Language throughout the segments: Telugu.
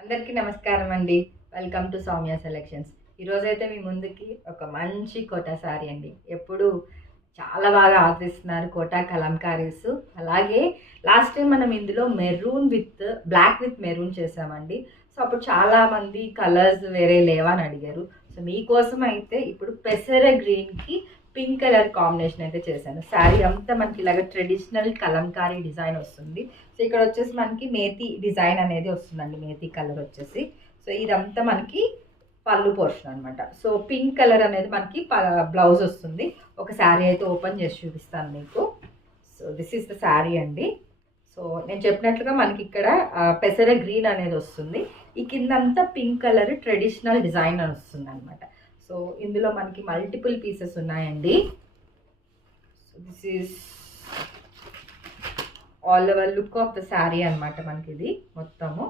అందరికీ నమస్కారం అండి. Welcome to Soumya selections. ఈరోజైతే మీ ముందుకి ఒక మంచి కోటా శారీ అండి. ఎప్పుడు చాలా బాగా ఆదరిస్తున్నారు కోటా కలంకారీస్. అలాగే లాస్ట్ టైం మనం ఇందులో maroon with black with maroon చేసామండి. సో అప్పుడు చాలామంది కలర్స్ వేరే లేవా అని అడిగారు. సో మీకోసం అయితే ఇప్పుడు పెసర గ్రీన్కి పింక్ కలర్ కాంబినేషన్ అయితే చేశాను. శారీ అంతా మనకి ఇలాగ ట్రెడిషనల్ కలంకారీ డిజైన్ వస్తుంది. సో ఇక్కడ వచ్చేసి మనకి మేతి డిజైన్ అనేది వస్తుందండి. మేతి కలర్ వచ్చేసి సో ఇదంతా మనకి పళ్ళు పోర్షన్ అనమాట. సో పింక్ కలర్ అనేది మనకి బ్లౌజ్ వస్తుంది. ఒక శారీ అయితే ఓపెన్ చేసి చూపిస్తాను మీకు. So this is the sari అండి. సో నేను చెప్పినట్లుగా మనకి ఇక్కడ పెసర గ్రీన్ అనేది వస్తుంది. ఈ కిందంతా పింక్ కలర్ ట్రెడిషనల్ డిజైన్ అని వస్తుంది అనమాట. సో ఇందులో మనకి మల్టిపుల్ పీసెస్ ఉన్నాయండి. So this is all over look of the sari అనమాట మనకి ఇది మొత్తము.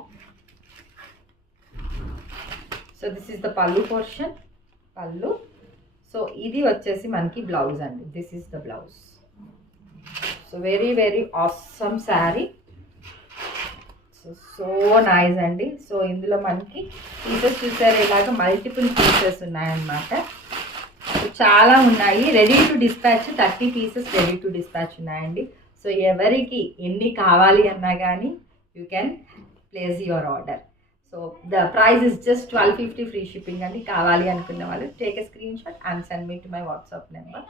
సో దిస్ ఈస్ ద పళ్ళు పోర్షన్, పళ్ళు. సో ఇది వచ్చేసి మనకి బ్లౌజ్ అండి. This is the blouse. So very very awesome sari. So nice అండి. సో ఇందులో మనకి పీసెస్ చూసారు, ఇలాగ మల్టిపుల్ పీసెస్ ఉన్నాయన్నమాట. చాలా ఉన్నాయి. Ready to dispatch 30 pieces ready to dispatch ఉన్నాయండి. సో ఎవరికి ఎన్ని కావాలి అన్నా కానీ you can place your order. So the price is just 1250 free shipping అండి. కావాలి అనుకున్న వాళ్ళు take a screen shot and send me to my WhatsApp number.